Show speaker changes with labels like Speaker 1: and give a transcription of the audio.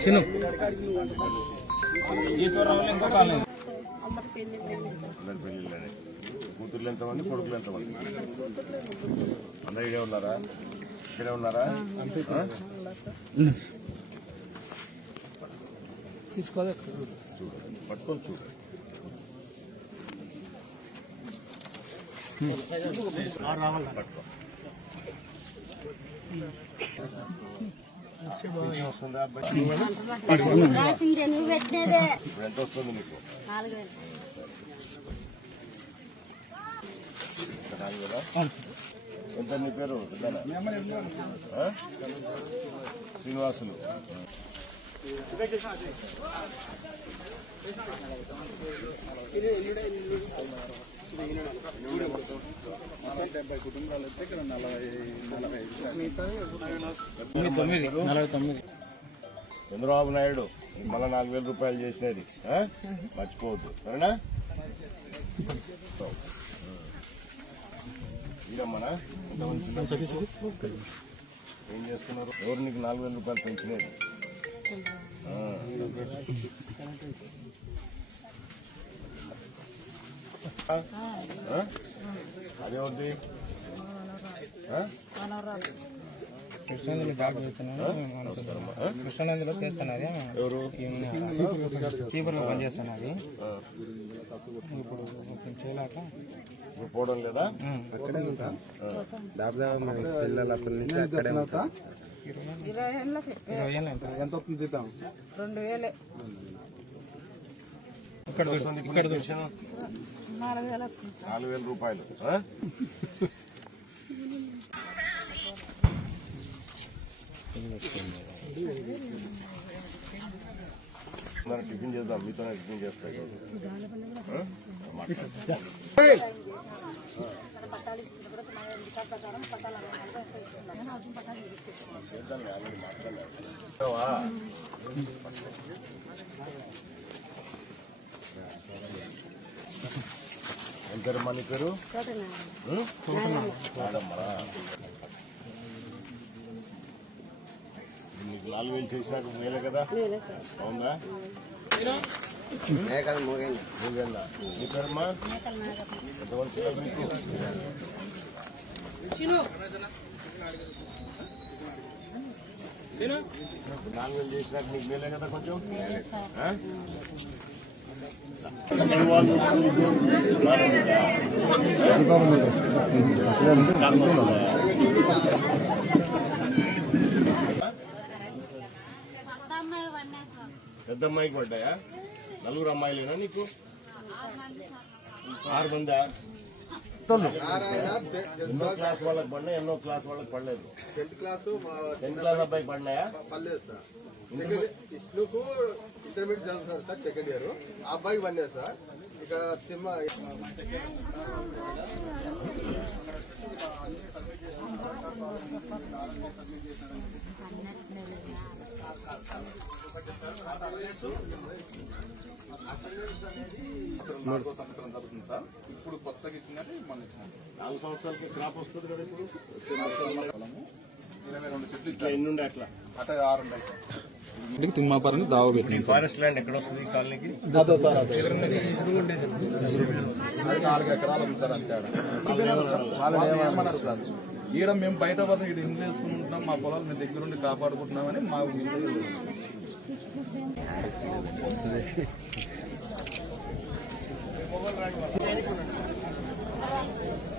Speaker 1: చిన్న
Speaker 2: అందరి పెళ్ళిళ్ళని కూతుర్లు ఎంతమంది కొడుకులు ఎంతమంది అందరు ఇడే ఉన్నారా ఇక్కడే ఉన్నారా
Speaker 1: తీసుకోవాలి
Speaker 2: చూడు పట్టుకొని చూడు పట్టుకో పింఛన్ వస్తుందా ఎంత నీ పేరు పెద్దనా? ఆ? శ్రీనివాసులు
Speaker 1: తొమ్మిది నలభై ఐదు
Speaker 2: చంద్రబాబు నాయుడు మళ్ళా నాలుగు వేల రూపాయలు చేసినది మర్చిపోవద్దు సరేనా? ఏం చేస్తున్నారు? ఎవరు నీకు నాలుగు వేల రూపాయలు పెంచినది ఆ.
Speaker 1: కృష్ణానందిలో డాక్టర్ చేస్తున్నాను కృష్ణానందిలో చేస్తున్నది
Speaker 2: ఎవరు?
Speaker 1: చీపురులో పనిచేస్తున్నది. ఇప్పుడు కొంచెం చేయలేక
Speaker 2: పోవడం లేదా?
Speaker 3: అక్కడే ఉంటాం? దాదాపు పిల్లలు అప్పటి నుంచి అక్కడే ఉంటాం
Speaker 1: ఎంత?
Speaker 3: అవుతుంది జీతం?
Speaker 4: రెండు వేలే.
Speaker 1: ఇక్కడ
Speaker 4: నాలుగు
Speaker 2: వేల రూపాయలు. టిఫిన్ చేద్దాం మీతోనే టిఫిన్
Speaker 4: ఇస్తుంది కూడా మన అధికార ప్రకారం పట్టాలు
Speaker 2: చేద్దాంలే, ఆల్రెడీ మాట్లాడాను. చూసావా? ఏం పేరమ్మా నీ పేరు నాలుగు వేలు చేసినాక మేలే కదా? అవునా?
Speaker 3: మేకలు మూగండి
Speaker 2: నువ్వేనా నీ పేరమ్మా? ఎంతమంది పిల్లలు నీకు ఇప్పుడు నాలుగు వేలు చేసినాక నీకు మేలే కదా కొంచెం? వాళ్ళు పెద్ద అమ్మాయికి పడ్డాయా? నలుగురు అమ్మాయిలేనా నీకు?
Speaker 4: ఆరు మంది? సార్
Speaker 2: ఆరు మందా ఎన్నో క్లాస్ వాళ్ళకి పడినాయి ఎన్నో క్లాస్ వాళ్ళకి పడలేదు.
Speaker 3: టెన్త్ క్లాస్
Speaker 2: టెన్త్ క్లాస్ అబ్బాయికి పడినాయా
Speaker 3: పర్లేదు సార్. సెకండ్ విష్ణుకు ఇంటర్మీడియట్ చదువుతున్నారు సార్ సెకండ్ ఇయర్ ఆ అబ్బాయికి పర్లేదు సార్. ఇక
Speaker 5: నాలుగో సంవత్సరం జరుగుతుంది సార్. ఇప్పుడు కొత్తగా ఇచ్చిందంటే మనం ఇచ్చినాం.
Speaker 2: నాలుగు సంవత్సరాలకి క్రాప్ వస్తుంది కదా ఇప్పుడు?
Speaker 5: ఇరవై రెండు చెట్లు
Speaker 2: ఎన్ని ఉండే అట్లా?
Speaker 5: అట్లా ఆరు తిమ్మాపురం దావ పెట్టింది
Speaker 2: ఫారెస్ట్ ల్యాండ్ ఎక్కడ వస్తుంది ఈ కాలనీకి?
Speaker 5: సార్ అది. నాలుగు ఎకరాలు ఉంది సార్ అంతే. వాళ్ళు ఏమన్నారు సార్. ఈడ మేము బయట వరకు ఈడ ఇంట్లో వేసుకుంటున్నాం మా పొలాలు మేము దగ్గరుండి కాపాడుకుంటున్నామని మా Thank you.